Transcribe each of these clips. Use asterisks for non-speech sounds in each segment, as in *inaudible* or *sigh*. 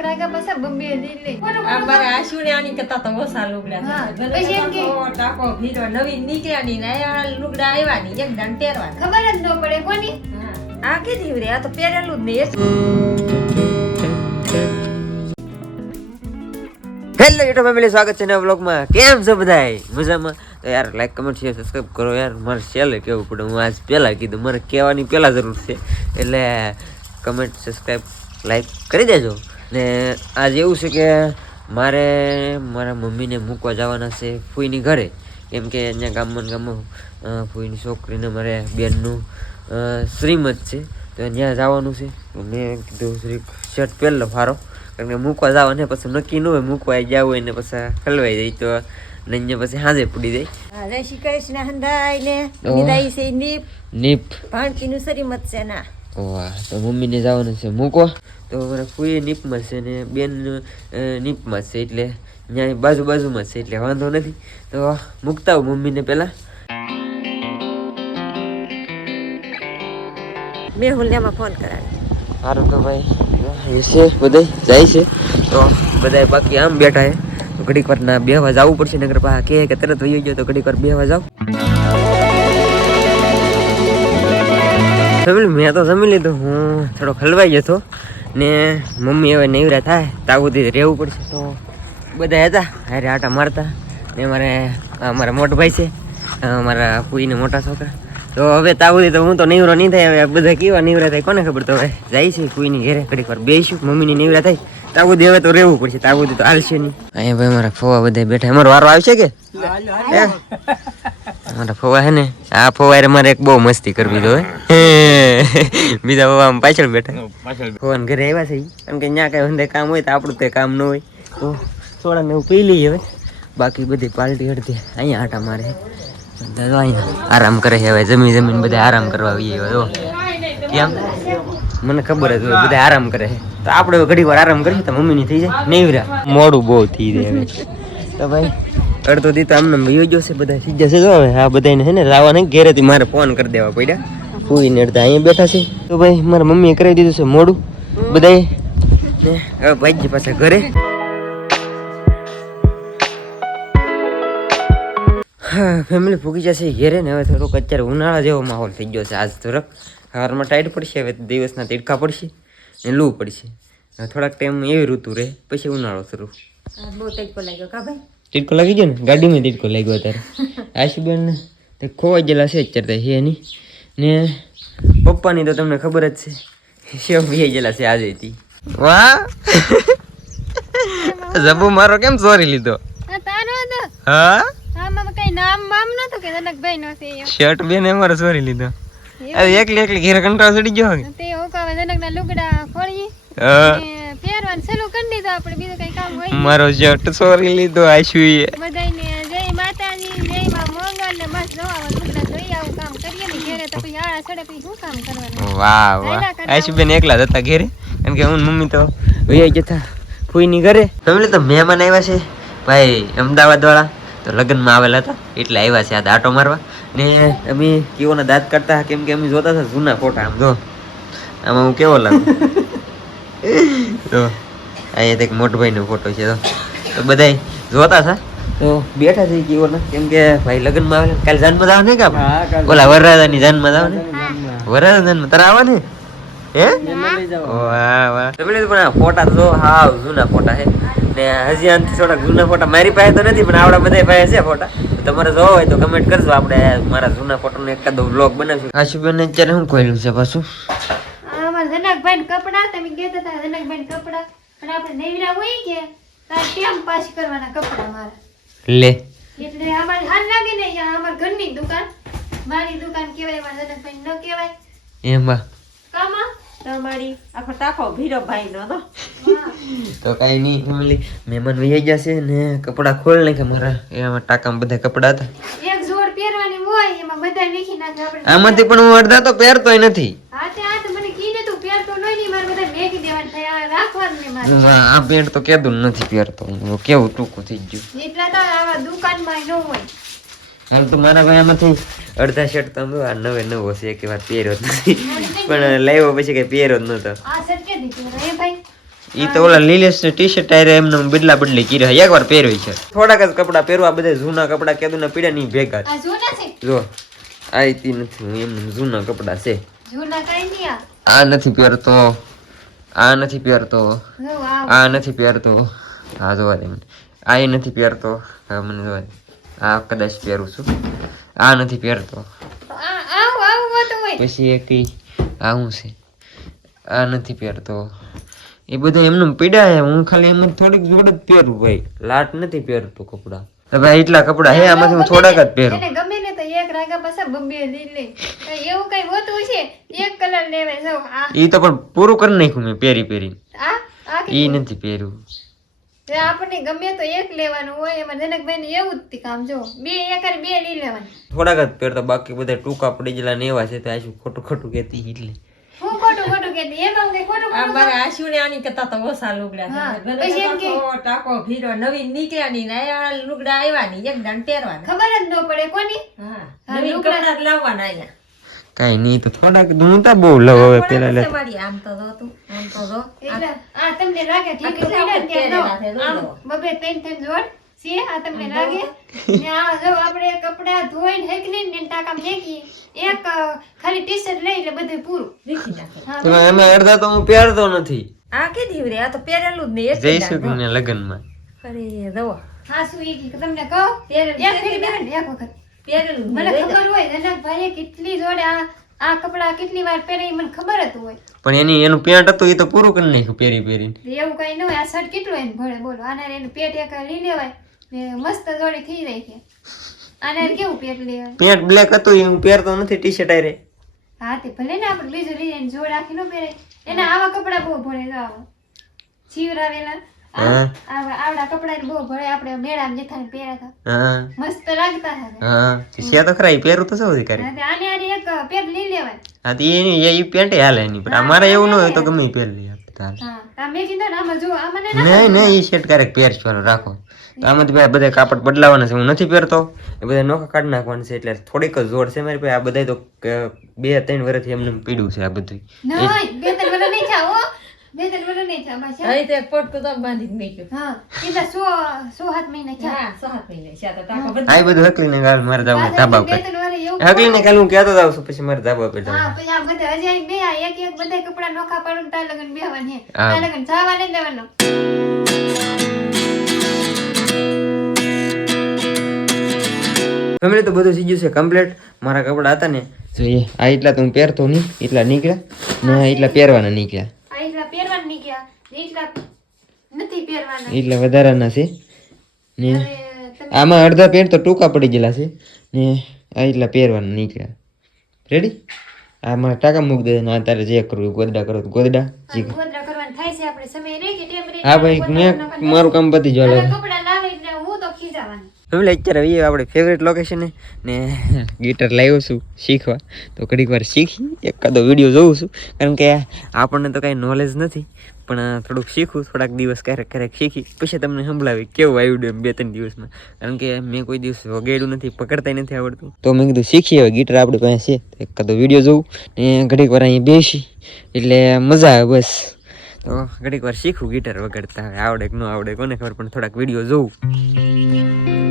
રાગા પાછા બબ્બે લઈ લે આ મારા આની કરતા તો ઓછા લુગડા. પછી એમ કે- ટાંકો- ભીરો નવી નીકળ્યાની ને આ લુગડા આવ્યા ની એક દાન પહેરવા ખબર જ ન પડે કોની હા. આ કીધી રે આ તો પહેરેલું જ નહીં હેલો યુટ્યુબ ફેમિલી સ્વાગત છે નવા વ્લોગમાં કેમ છો બધાય મજામાં તો યાર લાઈક કમેન્ટ શેર સબસ્ક્રાઈબ કરો યાર મારે છેલ્લે કેવું પડે હું આજ પહેલાં કીધું મારે કહેવાની પહેલાં જરૂર છે એટલે કમેન્ટ સબસ્ક્રાઇબ લાઈક કરી દેજો ને આજ એવું છે કે મારે મારા મમ્મીને મૂકવા જવાના છે ફૂઈની ઘરે. કેમ કે અહીંયા ગામમાં ગામમાં ફૂઈની છોકરીને મારે બેનનું શ્રીમત છે. તો ત્યાં જવાનું છે. તો મેં કીધું શ્રી શર્ટ પહેરલો ફારો કારણ કે મૂકવા જાવ ને પછી નક્કી ન હોય મૂકવા ગયા હોય ને પછી હલવાઈ જાય. તો ને પછી હાજે પડી જાય. હા, શ્રી કૃષ્ણ હંધાઈ ને નિદાઈ છે નીપ. નીપ. ભાણકીનું શ્રીમત છે ના. વાહ તો મમ્મીને જવાનું છે. મૂકો. તો મારા નીપમાં છે ને બેન નીપમાં છે એટલે ત્યાં બાજુ બાજુમાં છે એટલે વાંધો નથી. તો મૂકતા આવું મમ્મીને પહેલાં. મેહુલિયામાં ફોન કરાવે સારું તો ભાઈ એ છે બધા જાય છે. તો બધા બાકી આમ બેઠા છે. તો ઘડીક વાર ના બેહવા જવું પડશે નગર પા કે તરત વહી ગયો તો ઘડીક વાર બેહવા જાવ. જમી મેં તો જમી લીધું. હું થોડો ખલવાઈ ગયો હતો. ને મમ્મી હવે નવરા થાય. તાવુથી રહેવું પડશે. તો બધા હતા. હારે આટા મારતા. ને મારે મારા મોટો ભાઈ છે. મારા ફૂઈને મોટા છોકરા. તો હવે તાવુથી તો હું તો નિવરો નહીં થાય. હવે બધા કેવા નિવરા થાય? કોને ખબર? તો હવે જાય છે કુઈની ઘેરે. ઘડીક વાર બેસીશું. મમ્મીની નીવરા થાય. તાવુથી હવે તો રહેવું પડશે. તાવુથી તો હાલશે નહીં. અહીંયા ભાઈ મારા ફોવા બધા બેઠા. અમારો વારો આવશે કે? મારા ફોવા હે ને? આ ફવારે મારે એક બહુ મસ્તી કરવી તો *laughs* બીજા ફોવા પાછળ બેઠા. ફોવાને ઘરે આવ્યા છે એમ કારણ કે ત્યાં કઈ અંદર કામ હોય તો આપણું તે કામ ન હોય. તો થોડા ને એવું પી લઈએ હવે. બાકી બધી પાલટી અડધી. અહીંયા આટા મારે. અહીંયા આરામ કરે છે હવે. જમી જમીન બધા આરામ કરવા આવીએ હવે કેમ? મને ખબર જ હોય બધા આરામ કરે છે. તો આપણે ઘડી વાર આરામ કરીએ તો મમ્મીની થઈ જાય. નેવરા મોડું બહુ થઈ જાય હવે. તો ભાઈ અડધો દી તો આમને મયો ગયો છે બધા સીધા છે. જો હવે આ બધાને છે ને લાવવા નહીં ઘેરેથી મારે ફોન કરી દેવા પડ્યા. ફૂઈને અડધા અહીંયા બેઠા છે. તો ભાઈ મારા મમ્મીએ કરાવી દીધું છે મોડું. બધાએ હવે ભાઈજી પાછા ઘરે. હા ફેમિલી ફૂગી જશે ઘેરે ને હવે થોડુંક અત્યારે ઉનાળા જેવો માહોલ થઈ ગયો છે આજ થોડોક. સવારમાં ટાઈટ પડશે હવે દિવસના તીડકા પડશે ને લૂ પડશે. થોડાક ટાઈમ એવી ઋતુ રહે પછી ઉનાળો શરૂ. બહુ ટેકો લાગ્યો. કા ભાઈ? તીડકો લાગી ગયો ને? ગાડીમાં તીડકો લાગ્યો અત્યારે. આશુબેન તે ખોવાઈ ગયેલા છે અત્યારે છે નહીં. ને પપ્પાની તો તમને ખબર જ છે. સેવ બી ગયેલા છે આજે થી વાહ! *laughs* જબુ મારો કેમ ચોરી લીધો? હા. શર્ટ બેન મારો ચોરી લીધો. એકલી એકલી ઘેર કંટાળો ચડી ગયો તે હું કહે જનક ના લુગડા ખોલીએ હા, ને કરી દીધું આપણે બીજું કઈ કામ હોય મારો જટ સોરી લીધો આશુએ બધાને જય માતાજી જય માં મંગલ ને બસ નવા લુગડા જોઈ આવું કામ કરીએ ને ઘેરે તો પછી આળા ચડે પછી શું કામ કરવાનું? વાહ વાહ. આશુબેન એકલા જ હતા ઘેરે? કારણ કે હું મમ્મી તો ભાઈ જતા કોઈ ની ઘરે. તમે તો મહેમાન આવ્યા છે. ભાઈ અમદાવાદ વાળા તો લગ્નમાં આવેલા હતા. એટલે આવ્યા છે આ દાંટો મારવા. ને અમે કેવોના દાંત કાઢતા કેમ કે અમે જોતા હતા જૂના ફોટા આમ જો. આમાં હું કેવો લાગુ? તો અહીંયા એક મોટભાઈનો ફોટો છે તો. બધા જોતા છે? તો બેઠા છે કેવોના? કેમ કે ભાઈ લગ્નમાં આવે કાલે જાનમાં જાવ ને કા ઓલા વરરાજાની જાનમાં જાવ ને? વરરાજા જાનમાં. તારે આવે ને હે વાહ વાહ. તમે લીધું પણ ફોટા તો જો હાવ જૂના ફોટા છે. ને હજી આનાથી થોડાક જૂના ફોટા મારી પાસે તો નથી પણ આવડા બધા પાસે છે ફોટા. તમારે જોવા હોય તો કમેન્ટ કરજો. આપણે મારા જૂના ફોટોનો એકાદો વ્લોગ બનાવશું. આશુબેન અત્યારે શું ખોલ્યું છે પાછું? અમારા કપડા તમે કહેતા હતા જનકભાઈ ને કપડા. પણ આપણે નેવરા હોય કે તાર કેમ પાસ કરવાના કપડા મારા? લે. એટલે અમારે હાલ લાગે ને અહીંયા અમાર ઘરની દુકાન. મારી દુકાન કહેવાય મારા જનકભાઈ ન કહેવાય. એમાં? કામાં? તમારી આખો ટાંકો ભીરો ભાઈ નો તો તો કાંઈ નહીં ફેમિલી મહેમાન વહી ગયા છે ને કપડા ખોલ નાખે મારા એમાં ટાંકામાં બધા કપડા હતા. એક જોડ પહેરવાની હોય એમાં બધા વીખી નાખે આપણે આમાંથી પણ હું અડધા તો પહેરતોય નથી હાથે હાથ મને કીને તું પહેરતો નહીં નહીં મારે બધા મેકી દેવાનું થાય આ ને પેન્ટ તો કેદું નથી પહેરતો. કેવું ટૂંકું થઈ ગયું. એટલા તો આવા દુકાનમાં ન હોય. હાલ તો મારા ભાઈ આમાંથી અડધા શર્ટ તો આ નવે નવો છે એક વાર પહેર્યો જ નથી. પણ લાવ્યો પછી કઈ પહેર્યો જ નતો. ઈ તો ઓલા લીલેશ ને ટી શર્ટ આયરે એમને બદલા બદલી કર્યા એક વાર પહેરવી છે. થોડાક જ કપડા પહેરવા બધા જૂના કપડા કેદું ના પીડા નહીં ભેગા જો આ નથી. હું એમને જૂના કપડા છે. જૂના કઈ નહીં આ. આ નથી પહેરતો. આ નથી પહેરતો. આ નથી પહેરતો. હા જોવા દે મને. આ એ નથી પહેરતો. હા મને જોવા દે. આ કદાચ પહેરું છું. આ નથી પહેરતો. આવું આવું પછી એક કઈ આ શું છે. આ નથી પહેરતો. એ બધા એમને પીડા છે. હું ખાલી એમ થોડીક જોડ જ પહેરું ભાઈ. લાટ નથી પહેરતો કપડાં. ભાઈ એટલા કપડાં હે આમાંથી હું થોડાક જ પહેરું. રાગા પાછા બબ્બે લઈ લે. એવું કઈ હોતું છે એક કલર લેવે જો આ ઈ તો પણ પૂરું કરી નાખ્યું મેં પહેરી પહેરી આ આ ઈ નથી પહેર્યું. જે આપણને ગમે તો એક લેવાનું હોય એમાં જનકભાઈ ને એવું જ કામ. જો બે એક બે લઈ લેવાનું. થોડાક જ પહેરતો બાકી બધા ટૂંકા પડી ગયેલા ને એવા છે તો આ શું ખોટું ખોટું કહેતી એટલે હું ખોટું ખોટું કહેતી? એમાં કઈ ખોટું આ મારા આશુ ને આની કરતા તો ઓછા લુગડા પછી એમ કે- ટાકો ભીરો નવી નીકળ્યા ની ને આ લુગડા આવ્યા ની એક દાન પહેરવાના. ખબર જ ન પડે કોની? હા. કપડા જ લાવવાના અહીંયા કાંઈ નહીં તો થોડાક હું તો બહુ લવ હવે પેલા લે. આમ તો જો તું આમ તો જો આ તમને લાગે ઠીક છે, આમ બબે ત્રણ ત્રણ જોડ. છે આ તમને લાગે? ને આ જો આપણે કપડા ધોઈને હેકલી ને ટાકા ફેંકી એક ખાલી ટી શર્ટ લઈ એટલે બધું પૂરું. વીખી નાખે. તો એમાં અડધા તો હું પહેરતો નથી. આ કીધી રે આ તો પહેરેલું જ નહીં દાન જઈશું ને લગ્નમાં. અરે દવા હા શું કી તમને કહો? પહેરેલું એક વખત. પહેરેલું મને ખબર હોય જનકભાઈએ કેટલી જોડે આ આ કપડા કેટલી વાર પહેરે મને ખબર હતું હોય. પણ એની એનું પેન્ટ હતું એ તો પૂરું કરી નાખ્યું પહેરી પહેરીને. એવું કઈ ન હોય આ શર્ટ કેટલું એને ભળે બોલો. આના એનું પેટ એક લઈ લેવાય. ને મસ્ત જોડી થઈ જાય છે આને કેવું પેટ લેવાય? પેન્ટ બ્લેક હતું એ હું પહેરતો નથી ટી શર્ટ આરે હા તે ભલે ને આપણે બીજું લઈ જઈને જોડ રાખી ન પહેરે એના આવા કપડા બહુ ભળે જો આવા. છીવરાવેલા આવડા કપડા બહુ ભળે આપણે મેળામાં જેઠાને પહેર્યા હતા. હા. મસ્ત લાગતા હતા હા. છે તો ખરા પહેરું તો સૌથી કરે હા, તે આને આને એક પેટ લઈ લેવાય હા તો એની એ પેન્ટ હાલે એની પણ અમારે એવું ન હોય તો ગમે પહેરી તો. હા મેં કીધું ને આમાં જો આમાં નહીં નહીં એ શર્ટ ક્યારેક પહેરશો હાલો રાખો. તો આમાંથી ભાઈ બધા કાપડ બદલાવાના છે હું નથી પહેરતો. એ બધા નોખા કાઢી નાખવાના છે એટલે થોડીક જ જોડ છે મારી પાસે. આ બધા તો બે ત્રણ વર્ષથી એમને એમ પીડ્યું છે આ બધું બે ત્રણ વર્ષ બે ત્રણ વર્ષ નહીં થયા બસ હા. તો પોટકું તો બાંધી મેક્યું. હા કીધા સો સો હાથ મહિના થયા હા સો હાથ મહિને છે તો ટાંકો બધો આ બધું હકલીને કાલ મારે જવું ધાબા હકલીને હું કહેતો છું પછી મારે ધાબા પર હા પછી આ બધા હજી બે આ એક એક બધા કપડા નોખા પાડું તાર લગન બેહવાની તાર લગન જવા નહીં દેવાનું. ફેમિલી તો બધું થઈ ગયું છે કમ્પ્લીટ. મારા કપડા હતા ને તો એ આ એટલા તો હું પહેરતો નહીં એટલા નીકળ્યા. ને આ એટલા પહેરવાના નીકળ્યા આ એટલા પહેરવાના નહીં ગયા એટલા વધારાના છે. ને આમાં અડધા પેર તો ટૂંકા પડી ગયેલા છે. ને આ એટલા પહેરવાના નીકળ્યા. રેડી આમાં ટાકા મૂકી દે ને તારે જે કરવું ગોદડા કરો ગોદડા. જી. ગોદડા કરવાનું થાય છે આપણે. સમય રહે કે ટેમ રહે? હા ભાઈ મેં મારું કામ પતી જો કપડા લાવે એટલે હું તો ખીજાવાની. ફેમિલી અત્યારે આવીએ આપણે ફેવરેટ લોકેશન ને ગિટાર લાવ્યો છું શીખવા. તો ઘડીક વાર શીખી એકાદો વીડિયો જોઉં છું. કારણ કે આપણને તો કાંઈ નોલેજ નથી. પણ થોડુંક શીખું થોડાક દિવસ ક્યારેક ક્યારેક શીખી. પછી તમને સંભળાવી કેવું આવ્યું એમ બે ત્રણ દિવસમાં. કારણ કે મેં કોઈ દિવસ વગેડ્યું નથી પકડતાય નથી આવડતું. તો મેં કીધું શીખીએ હવે ગિટાર આપણી પાસે છે. એક કદો વીડિયો જોઉં ને ઘડીક વાર અહીં બેસી. એટલે મજા આવે બસ. તો ઘડીક વાર શીખું ગીટર વગાડતા. હવે આવડે કે ન આવડે કોને ખબર પણ થોડાક વીડિયો જોઉં.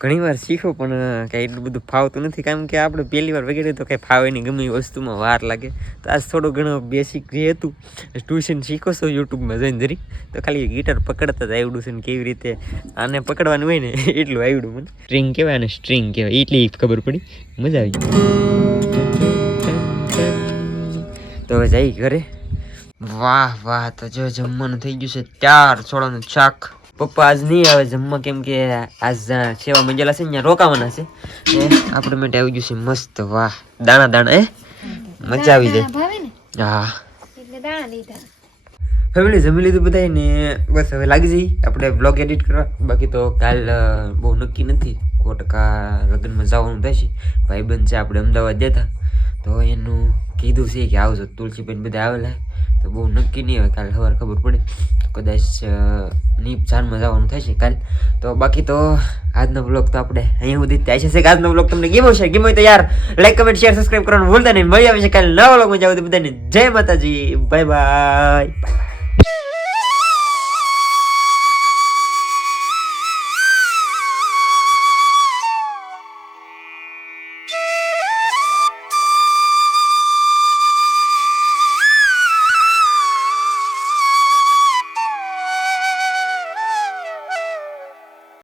ઘણી વાર શીખો, પણ કાંઈ એટલું બધું ફાવતું નથી. કારણ કે આપણે પહેલી વાર વગેરે તો કાંઈ ફાવે નહીં, ગમે વસ્તુમાં વાર લાગે. તો આજ થોડો ઘણો બેસિક જે હતું ટ્યુશન શીખો છો યુટ્યુબમાં જોઈને જરી. તો ખાલી ગિટાર પકડતા જ આવડું છે ને કેવી રીતે આને પકડવાનું હોય ને, *laughs* એટલું આવડું મને. સ્ટ્રિંગ કહેવાય અને સ્ટ્રિંગ કહેવાય એટલી ખબર પડી. મજા આવી તો હવે જઈ ઘરે. વાહ વાહ, તો જો જમવાનું થઈ ગયું છે. ચાર છોડાનું શાક. પપ્પા આજ નહીં આવે જમવા કેમ કે આજ સેવા મંજેલા છે ત્યાં રોકાવાના છે. આપણે માટે આવી ગયું છે મસ્ત વાહ દાણા દાણા એ મજા આવી જાય. હા. ફેમિલી જમી લીધું બધાય ને બસ હવે લાગી જઈ. આપણે બ્લોગ એડિટ કરવા. બાકી તો કાલ બહુ નક્કી નથી. કોટકા લગ્નમાં જવાનું થશે ભાઈબંધ છે આપણે અમદાવાદ જતા તો. એનું કીધું છે કે આવજો. તુલસીબેન બધા આવેલા. તો બહુ નક્કી નહીં હવે કાલે સવારે ખબર પડે. કદાચ નીપ જાનમાં જવાનું થશે કાલ. તો બાકી તો આજનો બ્લોગ તો આપણે અહીંયા સુધી થાય છે. કે આજનો બ્લોગ તમને ગમ્યો છે હોય તો યાર લાઈક કમેન્ટ શેર સબસ્ક્રાઈબ કરવાનું ભૂલતા નહીં. મળી આવે છે કાલે નવા બ્લોગમાં જાવ બધાને જય માતાજી. Bye bye